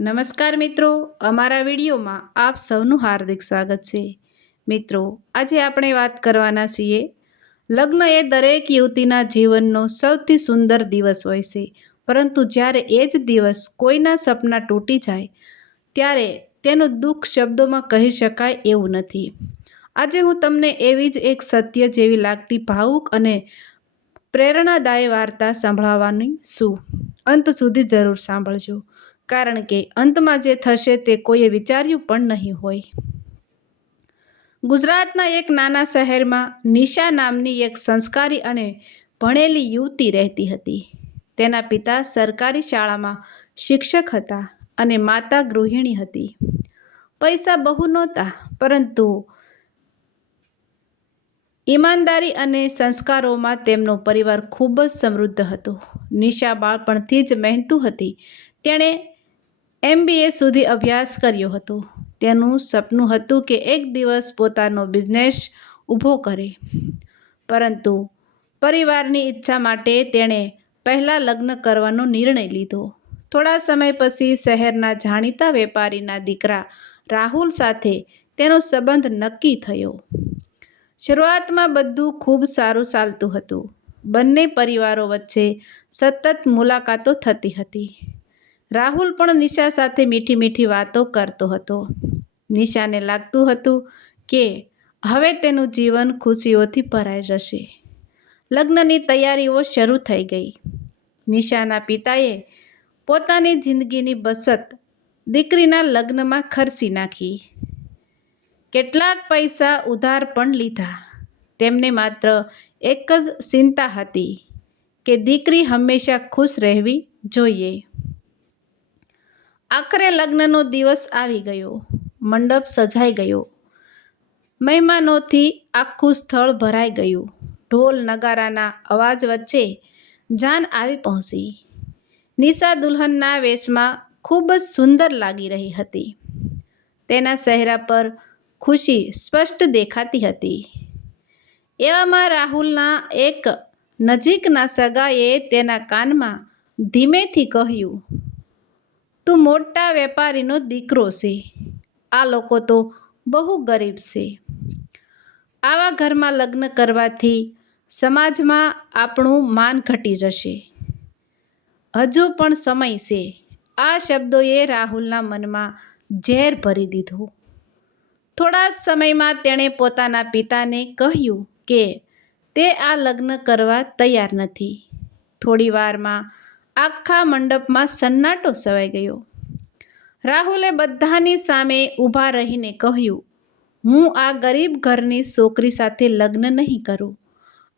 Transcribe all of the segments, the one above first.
નમસ્કાર મિત્રો, અમારા વિડીયોમાં આપ સૌનું હાર્દિક સ્વાગત છે. મિત્રો, આજે આપણે વાત કરવાના છીએ લગ્ન એ દરેક યુવતીના જીવનનો સૌથી સુંદર દિવસ હોય છે, પરંતુ જ્યારે એ જ દિવસ કોઈના સપના તૂટી જાય ત્યારે તેનું દુઃખ શબ્દોમાં કહી શકાય એવું નથી. આજે હું તમને એવી જ એક સત્ય જેવી લાગતી ભાવુક અને પ્રેરણાદાયી વાર્તા સંભળાવવાની છું. અંત સુધી જરૂર સાંભળજો, કારણ કે અંતમાં જે થશે તે કોઈએ વિચાર્યું પણ નહીં હોય. ગુજરાતના એક નાના શહેરમાં નિશા નામની એક સંસ્કારી અને ભણેલી યુવતી રહેતી હતી. તેના પિતા સરકારી શાળામાં શિક્ષક હતા અને માતા ગૃહિણી હતી. પૈસા બહુ નહોતા, પરંતુ ઈમાનદારી અને સંસ્કારોમાં તેમનો પરિવાર ખૂબ જ સમૃદ્ધ હતો. નિશા બાળપણથી જ મહેનતુ હતી. તેણે MBA સુધી અભ્યાસ કર્યો હતો. તેનું સપનું હતું કે એક દિવસ પોતાનો બિઝનેસ ઊભો કરે, પરંતુ પરિવારની ઈચ્છા માટે તેણે પહેલાં લગ્ન કરવાનો નિર્ણય લીધો. થોડા સમય પછી શહેરના જાણીતા વેપારીના દીકરા રાહુલ સાથે તેનો સંબંધ નક્કી થયો. શરૂઆતમાં બધું ખૂબ સારું ચાલતું હતું. બંને પરિવારો વચ્ચે સતત મુલાકાતો થતી હતી. રાહુલ પણ નિશા સાથે મીઠી મીઠી વાતો કરતો હતો. નિશાને લાગતું હતું કે હવે તેનું જીવન ખુશીઓથી ભરાઈ જશે. લગ્નની તૈયારીઓ શરૂ થઈ ગઈ. નિશાના પિતાએ પોતાની જિંદગીની બચત દીકરીના લગ્નમાં ખર્ચી નાખી. કેટલાક પૈસા ઉધાર પણ લીધા. તેમને માત્ર એક જ ચિંતા હતી કે દીકરી હંમેશા ખુશ રહેવી જોઈએ. આખરે લગ્નનો દિવસ આવી ગયો. મંડપ સજાઈ ગયો. મહેમાનોથી આખું સ્થળ ભરાઈ ગયું. ઢોલ નગારાના અવાજ વચ્ચે જાન આવી પહોંચી. નિશા દુલ્હનના વેશમાં ખૂબ જ સુંદર લાગી રહી હતી. તેના ચહેરા પર ખુશી સ્પષ્ટ દેખાતી હતી. એવામાં રાહુલના એક નજીકના સગાએ તેના કાનમાં ધીમેથી કહ્યું, "તું મોટા વેપારીનો દીકરો છે. આ લોકો તો બહુ ગરીબ છે. આવા ઘરમાં લગ્ન કરવાથી સમાજમાં આપણું માન ઘટી જશે. હજુ પણ સમય છે." આ શબ્દોએ રાહુલના મનમાં ઝેર ભરી દીધું. થોડા સમયમાં તેણે પોતાના પિતાને કહ્યું કે તે આ લગ્ન કરવા તૈયાર નથી. થોડી વારમાં આખા મંડપમાં સન્નાટો છવાઈ ગયો. રાહુલે બધાની સામે ઊભા રહીને કહ્યું, "હું આ ગરીબ ઘરની છોકરી સાથે લગ્ન નહીં કરું."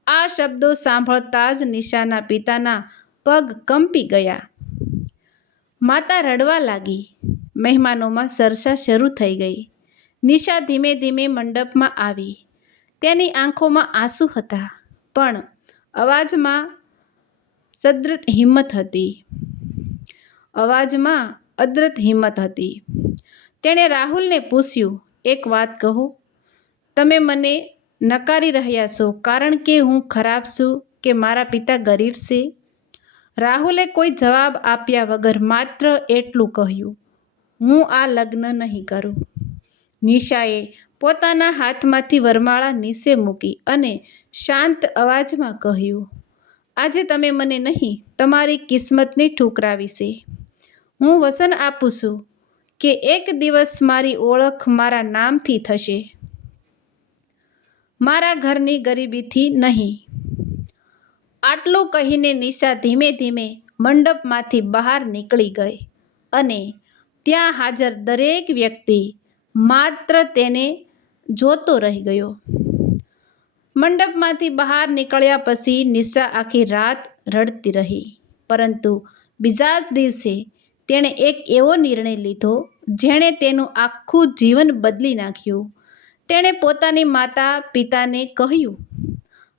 આ શબ્દો સાંભળતા જ નિશાના પિતાના પગ કંપી ગયા. માતા રડવા લાગી. મહેમાનોમાં ચર્ચા શરૂ થઈ ગઈ. નિશા ધીમે ધીમે મંડપમાં આવી. તેની આંખોમાં આંસુ હતા, પણ અવાજમાં અદ્રત હિંમત હતી. તેણે રાહુલને પૂછ્યું, "એક વાત કહો, તમે મને નકારી રહ્યા છો કારણ કે હું ખરાબ છું કે મારા પિતા ગરીબ છે?" રાહુલે કોઈ જવાબ આપ્યા વગર માત્ર એટલું કહ્યું, "હું આ લગ્ન નહીં કરું." નિશાએ પોતાના હાથમાંથી વરમાળા નીચે મૂકી અને શાંત અવાજમાં કહ્યું, "આજે તમે મને નહીં, તમારી કિસ્મતને ઠુકરાવી છે. હું વચન આપું છું કે એક દિવસ મારી ઓળખ મારા નામથી થશે, મારા ઘરની ગરીબીથી નહીં." આટલું કહીને નિશા ધીમે ધીમે મંડપમાંથી બહાર નીકળી ગઈ અને ત્યાં હાજર દરેક વ્યક્તિ માત્ર તેને જોતો રહી ગયો. મંડપમાંથી બહાર નીકળ્યા પછી નિશા આખી રાત રડતી રહી. પરંતુ બીજા જ દિવસે તેણે એક એવો નિર્ણય લીધો જેણે તેનું આખું જીવન બદલી નાખ્યું. તેણે પોતાની માતા પિતાને કહ્યું,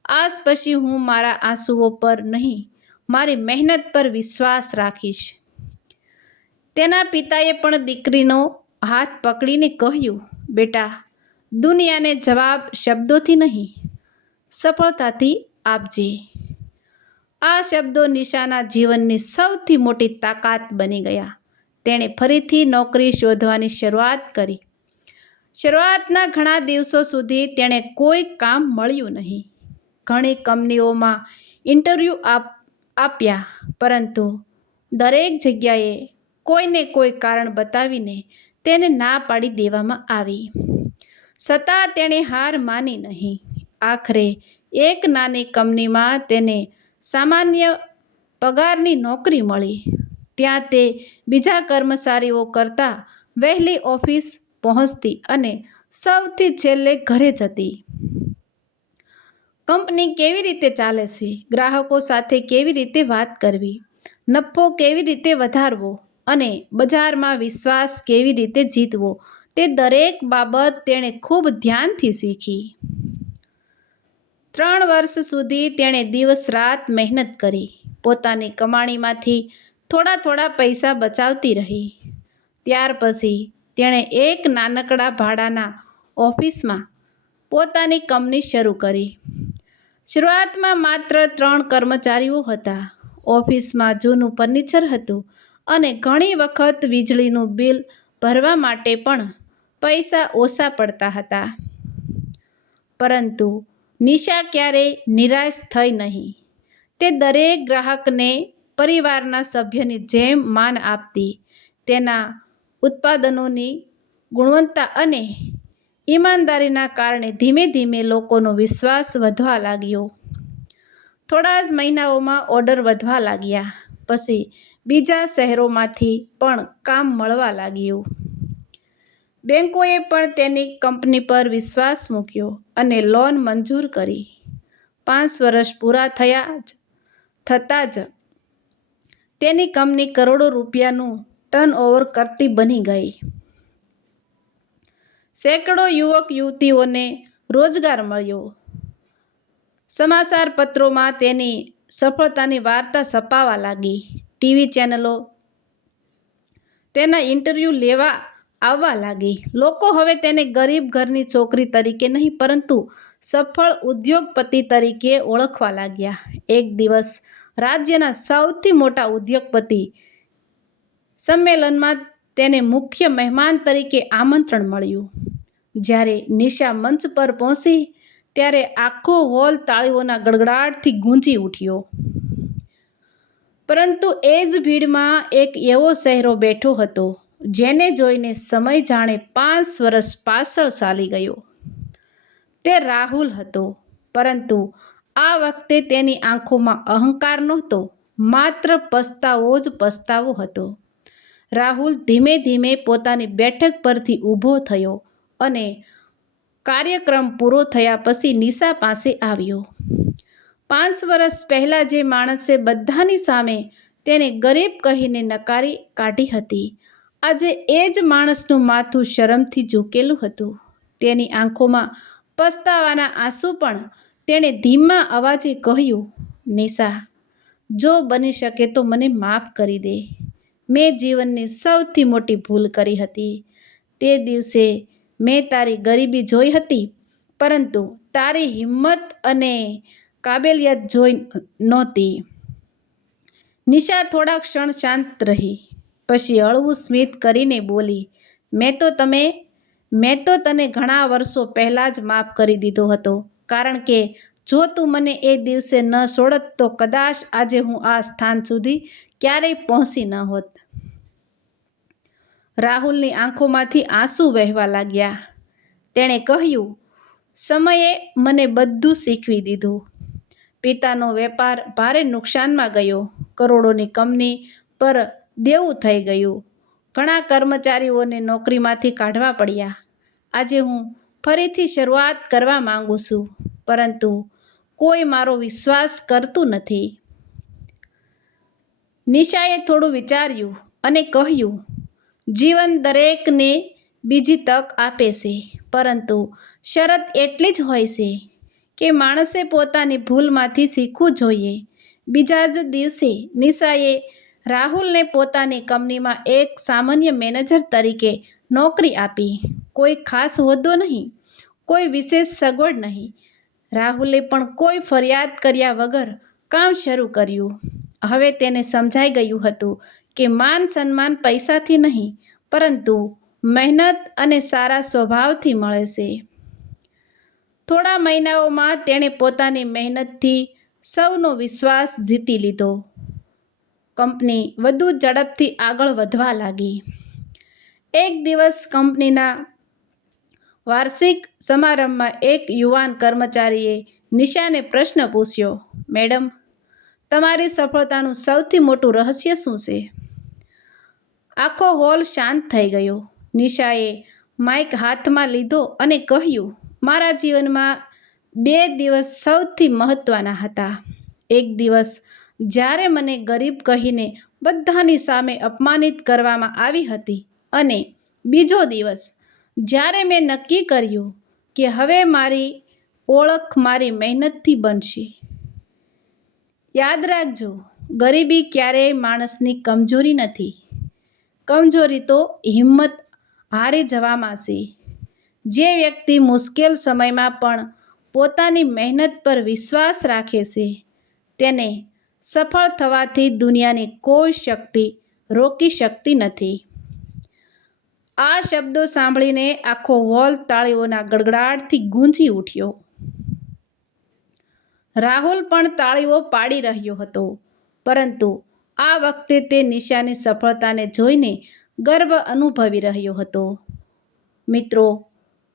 "આજ પછી હું મારા આંસુઓ પર નહીં, મારી મહેનત પર વિશ્વાસ રાખીશ." તેના પિતાએ પણ દીકરીનો હાથ પકડીને કહ્યું, "બેટા, દુનિયાને જવાબ શબ્દોથી નહીં, સફળતાથી આપજે." આ શબ્દો નિશાના જીવનની સૌથી મોટી તાકાત બની ગયા. તેણે ફરીથી નોકરી શોધવાની શરૂઆત કરી. શરૂઆતના ઘણા દિવસો સુધી તેણે કોઈ કામ મળ્યું નહીં. ઘણી કંપનીઓમાં ઇન્ટરવ્યૂ આપ્યા, પરંતુ દરેક જગ્યાએ કોઈને કોઈ કારણ બતાવીને તેને ના પાડી દેવામાં આવી. છતાં તેણે હાર માની નહીં. આખરે એક નાની કંપનીમાં તેને સામાન્ય પગારની નોકરી મળી. ત્યાં તે બીજા કર્મચારીઓ કરતાં વહેલી ઓફિસ પહોંચતી અને સૌથી છેલ્લે ઘરે જતી. કંપની કેવી રીતે ચાલે છે, ગ્રાહકો સાથે કેવી રીતે વાત કરવી, નફો કેવી રીતે વધારવો અને બજારમાં વિશ્વાસ કેવી રીતે જીતવો, તે દરેક બાબત તેણે ખૂબ ધ્યાનથી શીખી. 3 વર્ષ સુધી તેણે દિવસ રાત મહેનત કરી. પોતાની કમાણીમાંથી થોડા પૈસા બચાવતી રહી. ત્યાર પછી તેણે એક નાનકડા ભાડાના ઓફિસમાં પોતાની કંપની શરૂ કરી. શરૂઆતમાં માત્ર 3 કર્મચારીઓ હતા. ઓફિસમાં જૂનું ફર્નિચર હતું અને ઘણી વખત વીજળીનું બિલ ભરવા માટે પણ પૈસા ઓછા પડતા હતા. પરંતુ નિશા ક્યારેય નિરાશ થઈ નહીં. તે દરેક ગ્રાહકને પરિવારના સભ્યની જેમ માન આપતી. તેના ઉત્પાદનોની ગુણવત્તા અને ઈમાનદારીના કારણે ધીમે ધીમે લોકોનો વિશ્વાસ વધવા લાગ્યો. થોડા જ મહિનાઓમાં ઓર્ડર વધવા લાગ્યા. પછી બીજા શહેરોમાંથી પણ કામ મળવા લાગ્યું. બેંકોએ પણ તેની કંપની પર વિશ્વાસ મૂક્યો અને લોન મંજૂર કરી. 5 વર્ષ પૂરા થતાં જ તેની કંપની કરોડો રૂપિયાનું ટર્નઓવર કરતી બની ગઈ. સેંકડો યુવક યુવતીઓને રોજગાર મળ્યો. સમાચાર પત્રોમાં તેની સફળતાની વાર્તા છપાવા લાગી. ટીવી ચેનલો તેના ઇન્ટરવ્યૂ લેવા આવવા લાગી. લોકો હવે તેને ગરીબ ઘરની છોકરી તરીકે નહીં, પરંતુ સફળ ઉદ્યોગપતિ તરીકે ઓળખવા લાગ્યા. એક દિવસ રાજ્યના સૌથી મોટા ઉદ્યોગપતિ સંમેલનમાં તેને મુખ્ય મહેમાન તરીકે આમંત્રણ મળ્યું. જ્યારે નિશા મંચ પર પહોંચી ત્યારે આખો હોલ તાળીઓના ગડગડાટથી ગૂંજી ઉઠ્યો. પરંતુ એ જ ભીડમાં એક એવો ચહેરો બેઠો હતો જેને જોઈને સમય જાણે 5 વર્ષ પાછળ ચાલી ગયો. તે રાહુલ હતો. પરંતુ આ વખતે તેની આંખોમાં અહંકાર નહોતો, માત્ર પસ્તાવો જ પસ્તાવો હતો. રાહુલ ધીમે ધીમે પોતાની બેઠક પરથી ઊભો થયો અને કાર્યક્રમ પૂરો થયા પછી નિશા પાસે આવ્યો. 5 વર્ષ પહેલાં જે માણસે બધાની સામે તેને ગરીબ કહીને નકારી કાઢી હતી, આજે એ જ માણસનું માથું શરમથી ઝૂકેલું હતું. તેની આંખોમાં પસ્તાવાના આંસુ પણ. તેણે ધીમા અવાજે કહ્યું, નિશા, જો બની શકે તો મને માફ કરી દે. મેં જીવનની સૌથી મોટી ભૂલ કરી હતી. તે દિવસે મેં તારી ગરીબી જોઈ હતી, પરંતુ તારી હિંમત અને કાબેલિયત જોઈ નહોતી. નિશા થોડા ક્ષણ શાંત રહી. પછી હળવું સ્મિત કરીને બોલી, મેં તો તને ઘણા વર્ષો પહેલાં જ માફ કરી દીધો હતો, કારણ કે જો તું મને એ દિવસે ન છોડત તો કદાચ આજે હું આ સ્થાન સુધી ક્યારેય પહોંચી ન હોત. રાહુલની આંખોમાંથી આંસુ વહેવા લાગ્યા. તેણે કહ્યું, સમયે મને બધું શીખવી દીધું. પિતાનો વેપાર ભારે નુકસાનમાં ગયો. કરોડોની કંપની પર દેવું થઈ ગયું. ઘણા કર્મચારીઓને નોકરીમાંથી કાઢવા પડ્યા. આજે હું ફરીથી શરૂઆત કરવા માંગુ છું, પરંતુ કોઈ મારો વિશ્વાસ કરતું નથી. નિશાએ થોડું વિચાર્યું અને કહ્યું, જીવન દરેકને બીજી તક આપે છે, પરંતુ શરત એટલી જ હોય છે કે માણસે પોતાની ભૂલમાંથી શીખવું જોઈએ. બીજા જ દિવસે નિશાએ રાહુલને પોતાની કંપનીમાં એક સામાન્ય મેનેજર તરીકે નોકરી આપી. કોઈ ખાસ હોદ્દો નહીં, કોઈ વિશેષ સગવડ નહીં. રાહુલે પણ કોઈ ફરિયાદ કર્યા વગર કામ શરૂ કર્યું. હવે તેને સમજાઈ ગયું હતું કે માન સન્માન પૈસાથી નહીં, પરંતુ મહેનત અને સારા સ્વભાવથી મળે છે. થોડા મહિનાઓમાં તેણે પોતાની મહેનતથી સૌનો વિશ્વાસ જીતી લીધો. કંપની વધુ ઝડપથી આગળ વધવા લાગી. એક દિવસ કંપનીના વાર્ષિક સમારંભમાં એક યુવાન કર્મચારીએ નિશાને પ્રશ્ન પૂછ્યો, મેડમ, તમારી સફળતાનું સૌથી મોટું રહસ્ય શું છે? આખો હોલ શાંત થઈ ગયો. નિશાએ માઇક હાથમાં લીધો અને કહ્યું, મારા જીવનમાં 2 દિવસ સૌથી મહત્વના હતા. એક દિવસ જ્યારે મને ગરીબ કહીને બધાની સામે અપમાનિત કરવામાં આવી હતી, અને બીજો દિવસ જ્યારે મેં નક્કી કર્યું કે હવે મારી ઓળખ મારી મહેનતથી બનશે. યાદ રાખજો, ગરીબી ક્યારેય માણસની કમજોરી નથી. કમજોરી તો હિંમત હારી જવામાં છે. જે વ્યક્તિ મુશ્કેલ સમયમાં પણ પોતાની મહેનત પર વિશ્વાસ રાખે છે, તેને સફળ થવાથી દુનિયાની કોઈ શક્તિ રોકી શકતી નથી. આ શબ્દો સાંભળીને આખો હોલ તાળીઓના ગડગડાટથી ગૂંજી ઉઠ્યો. રાહુલ પણ તાળીઓ પાડી રહ્યો હતો, પરંતુ આ વખતે તે નિશાની સફળતાને જોઈને ગર્વ અનુભવી રહ્યો હતો. મિત્રો,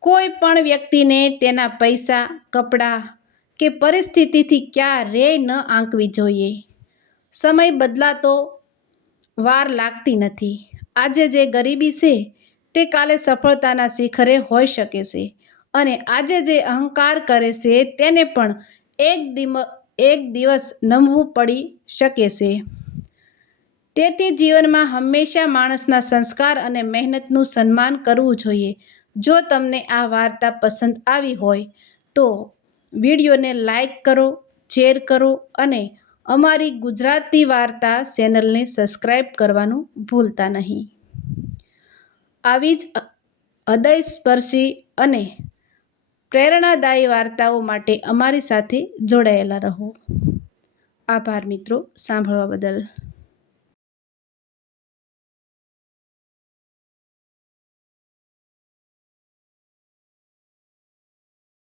કોઈ પણ વ્યક્તિને તેના પૈસા, કપડાં કે પરિસ્થિતિથી ક્યારેય ન આંકવી જોઈએ. સમય બદલાતો વાર લાગતી નથી. આજે જે ગરીબી છે, તે કાલે સફળતાના શિખરે હોઈ શકે છે, અને આજે જે અહંકાર કરે છે, તેને પણ એક દિવસ નમવું પડી શકે છે. તેથી જીવનમાં હંમેશા માણસના સંસ્કાર અને મહેનતનું સન્માન કરવું જોઈએ. જો તમને આ વાર્તા પસંદ આવી હોય તો વિડીયોને લાઈક કરો, શેર કરો અને અમારી ગુજરાતી વાર્તા ચેનલને સબસ્ક્રાઈબ કરવાનું ભૂલતા નહીં. આવી જ હૃદયસ્પર્શી અને પ્રેરણાદાયી વાર્તાઓ માટે અમારી સાથે જોડાયેલા રહો. આભાર મિત્રો, સાંભળવા બદલ.